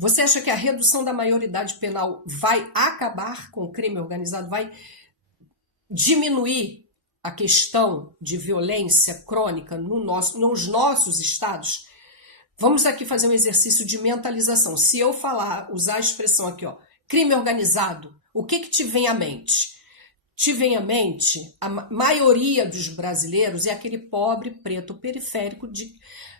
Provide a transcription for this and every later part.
Você acha que a redução da maioridade penal vai acabar com o crime organizado? Vai diminuir a questão de violência crônica nos nossos estados? Vamos aqui fazer um exercício de mentalização. Se eu usar a expressão aqui, ó, crime organizado, o que te vem à mente? Te vem à mente, a maioria dos brasileiros é aquele pobre preto periférico de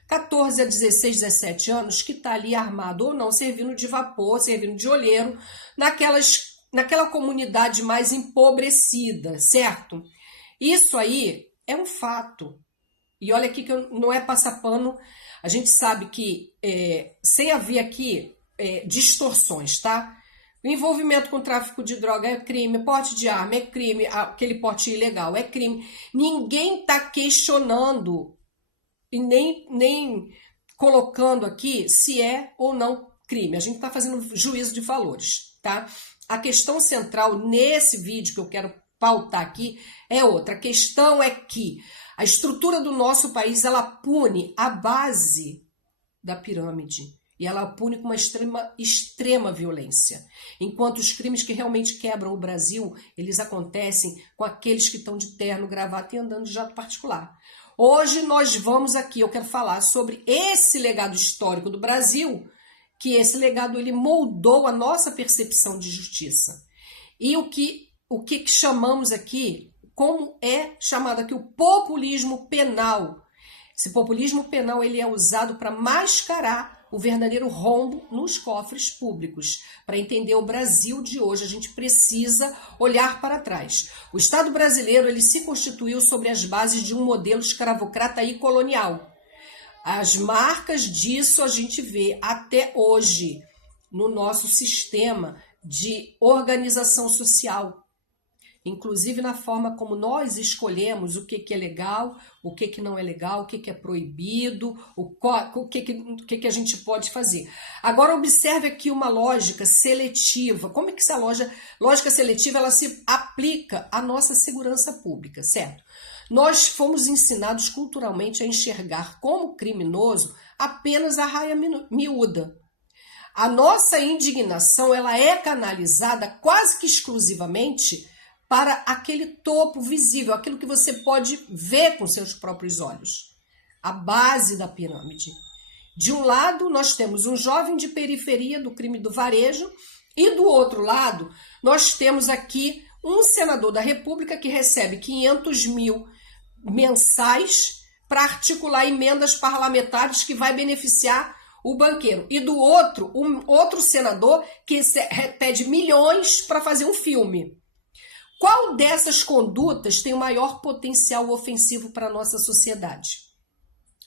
14 a 16, 17 anos que está ali armado ou não, servindo de vapor, servindo de olheiro, naquela comunidade mais empobrecida, certo? Isso aí é um fato. E olha aqui que não é passar pano, a gente sabe que sem haver aqui distorções, tá? O envolvimento com tráfico de droga é crime, porte de arma é crime, aquele porte ilegal é crime. Ninguém está questionando e nem colocando aqui se é ou não crime. A gente está fazendo juízo de valores, tá? A questão central nesse vídeo que eu quero pautar aqui é outra. A questão é que a estrutura do nosso país, ela pune a base da pirâmide. E ela pune com uma extrema violência. Enquanto os crimes que realmente quebram o Brasil, eles acontecem com aqueles que estão de terno, gravata e andando de jato particular. Hoje nós vamos aqui, eu quero falar sobre esse legado histórico do Brasil, que esse legado ele moldou a nossa percepção de justiça. E o que chamamos aqui, como é chamado aqui o populismo penal. Esse populismo penal ele é usado para mascarar o verdadeiro rombo nos cofres públicos. Para entender o Brasil de hoje, a gente precisa olhar para trás. O Estado brasileiro ele se constituiu sobre as bases de um modelo escravocrata e colonial. As marcas disso a gente vê até hoje no nosso sistema de organização social. Inclusive na forma como nós escolhemos o que é legal, o que não é legal, o que é proibido, o que a gente pode fazer. Agora observe aqui uma lógica seletiva. Como é que essa lógica seletiva ela se aplica à nossa segurança pública, certo? Nós fomos ensinados culturalmente a enxergar como criminoso apenas a raia miúda. A nossa indignação ela é canalizada quase que exclusivamente para aquele topo visível, aquilo que você pode ver com seus próprios olhos. A base da pirâmide. De um lado, nós temos um jovem de periferia do crime do varejo e do outro lado, nós temos aqui um senador da República que recebe 500 mil mensais para articular emendas parlamentares que vai beneficiar o banqueiro. E do outro, um outro senador que pede milhões para fazer um filme. Qual dessas condutas tem o maior potencial ofensivo para a nossa sociedade?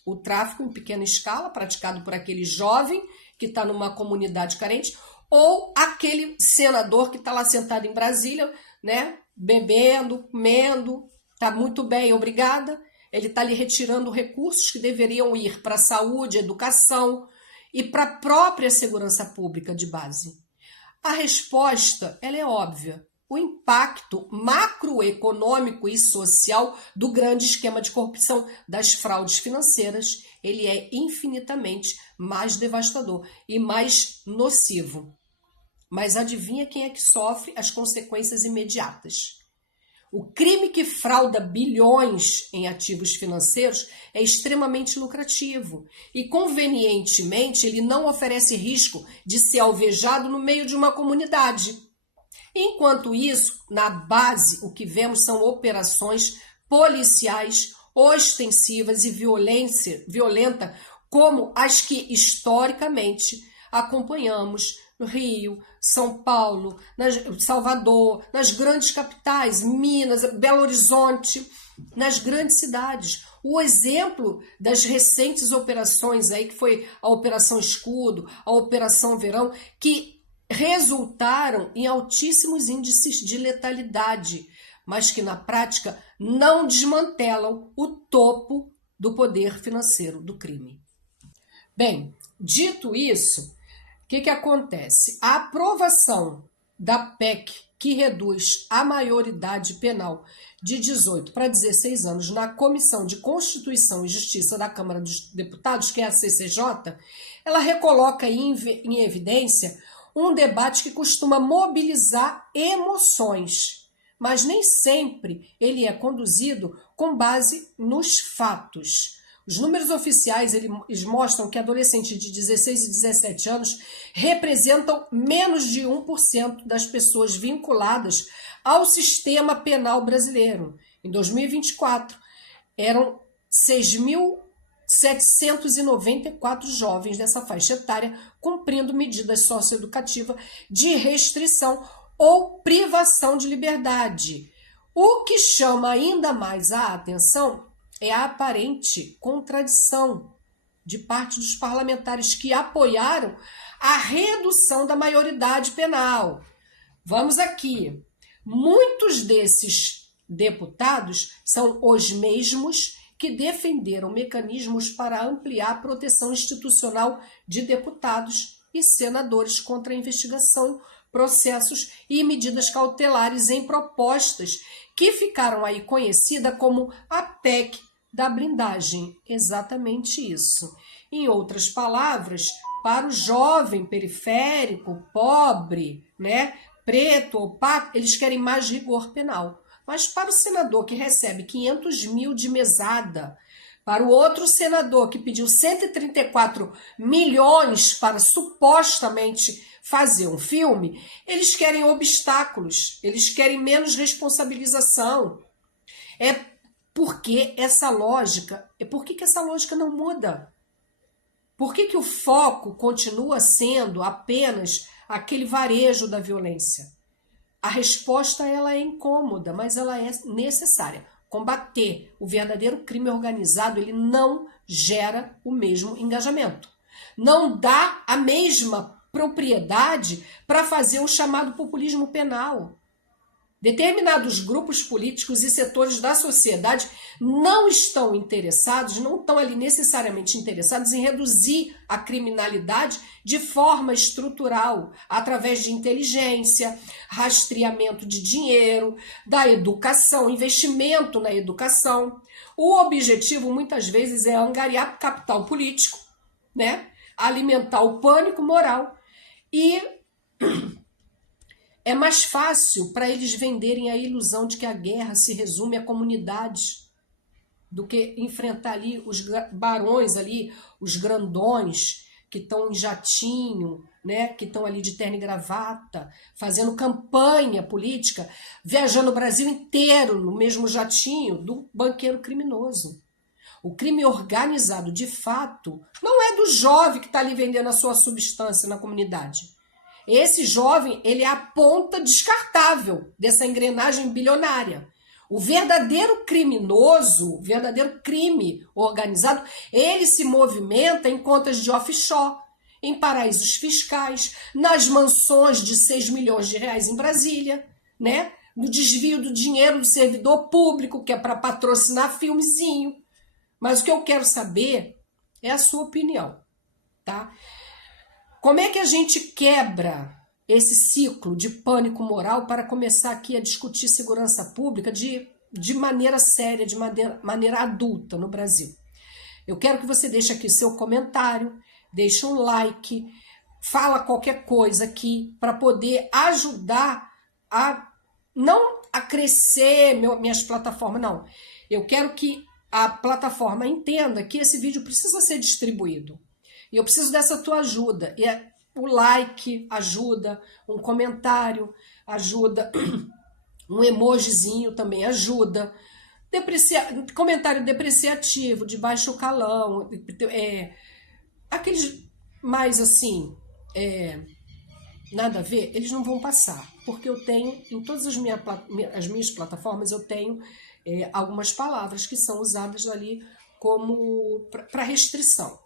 O tráfico em pequena escala, praticado por aquele jovem que está numa comunidade carente, ou aquele senador que está lá sentado em Brasília, né, bebendo, comendo, está muito bem, obrigada. Ele está ali retirando recursos que deveriam ir para a saúde, educação e para a própria segurança pública de base. A resposta ela é óbvia. O impacto macroeconômico e social do grande esquema de corrupção das fraudes financeiras, ele é infinitamente mais devastador e mais nocivo. Mas adivinha quem é que sofre as consequências imediatas? O crime que frauda bilhões em ativos financeiros é extremamente lucrativo e, convenientemente, ele não oferece risco de ser alvejado no meio de uma comunidade. Enquanto isso, na base, o que vemos são operações policiais ostensivas e violenta, como as que historicamente acompanhamos no Rio, São Paulo, Salvador, nas grandes capitais, Minas, Belo Horizonte, nas grandes cidades. O exemplo das recentes operações aí, que foi a Operação Escudo, a Operação Verão, que resultaram em altíssimos índices de letalidade, mas que na prática não desmantelam o topo do poder financeiro do crime. Bem, dito isso, o que acontece? A aprovação da PEC que reduz a maioridade penal de 18 para 16 anos na Comissão de Constituição e Justiça da Câmara dos Deputados, que é a CCJ, ela recoloca em evidência um debate que costuma mobilizar emoções, mas nem sempre ele é conduzido com base nos fatos. Os números oficiais eles mostram que adolescentes de 16 e 17 anos representam menos de 1% das pessoas vinculadas ao sistema penal brasileiro. Em 2024, eram 6.794 jovens dessa faixa etária cumprindo medidas socioeducativas de restrição ou privação de liberdade. O que chama ainda mais a atenção é a aparente contradição de parte dos parlamentares que apoiaram a redução da maioridade penal. Vamos aqui. Muitos desses deputados são os mesmos que defenderam mecanismos para ampliar a proteção institucional de deputados e senadores contra a investigação, processos e medidas cautelares em propostas que ficaram aí conhecida como a PEC da blindagem. Exatamente isso. Em outras palavras, para o jovem periférico, pobre, né, preto, opaco, eles querem mais rigor penal. Mas para o senador que recebe 500 mil de mesada, para o outro senador que pediu 134 milhões para supostamente fazer um filme, eles querem obstáculos, eles querem menos responsabilização. Por que essa lógica não muda? Por que o foco continua sendo apenas aquele varejo da violência? A resposta ela é incômoda, mas ela é necessária. Combater o verdadeiro crime organizado, ele não gera o mesmo engajamento. Não dá a mesma propriedade para fazer o chamado populismo penal. Determinados grupos políticos e setores da sociedade não estão interessados, não estão ali necessariamente interessados em reduzir a criminalidade de forma estrutural, através de inteligência, rastreamento de dinheiro, da educação, investimento na educação. O objetivo, muitas vezes, é angariar capital político, né? Alimentar o pânico moral e é mais fácil para eles venderem a ilusão de que a guerra se resume a comunidades do que enfrentar ali os barões ali, os grandões que estão em jatinho, né, que estão ali de terno e gravata, fazendo campanha política, viajando o Brasil inteiro no mesmo jatinho do banqueiro criminoso. O crime organizado, de fato, não é do jovem que está ali vendendo a sua substância na comunidade. Esse jovem, ele é a ponta descartável dessa engrenagem bilionária. O verdadeiro criminoso, o verdadeiro crime organizado, ele se movimenta em contas de offshore, em paraísos fiscais, nas mansões de 6 milhões de reais em Brasília, né? No desvio do dinheiro do servidor público, que é para patrocinar filmezinho. Mas o que eu quero saber é a sua opinião, tá? Como é que a gente quebra esse ciclo de pânico moral para começar aqui a discutir segurança pública de maneira séria, de maneira adulta no Brasil? Eu quero que você deixe aqui seu comentário, deixe um like, fala qualquer coisa aqui para poder ajudar não a crescer minhas plataformas, não. Eu quero que a plataforma entenda que esse vídeo precisa ser distribuído. E eu preciso dessa tua ajuda. E o like ajuda, um comentário ajuda, um emojizinho também ajuda. Comentário depreciativo, de baixo calão, aqueles mais assim, nada a ver, eles não vão passar. Porque eu tenho, em todas as minhas plataformas, eu tenho algumas palavras que são usadas ali como para restrição.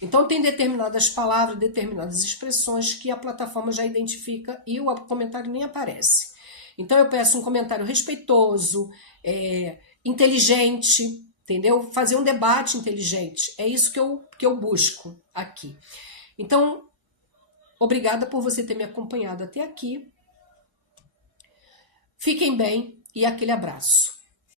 Então, tem determinadas palavras, determinadas expressões que a plataforma já identifica e o comentário nem aparece. Então, eu peço um comentário respeitoso, inteligente, entendeu? Fazer um debate inteligente. É isso que eu busco aqui. Então, obrigada por você ter me acompanhado até aqui. Fiquem bem e aquele abraço.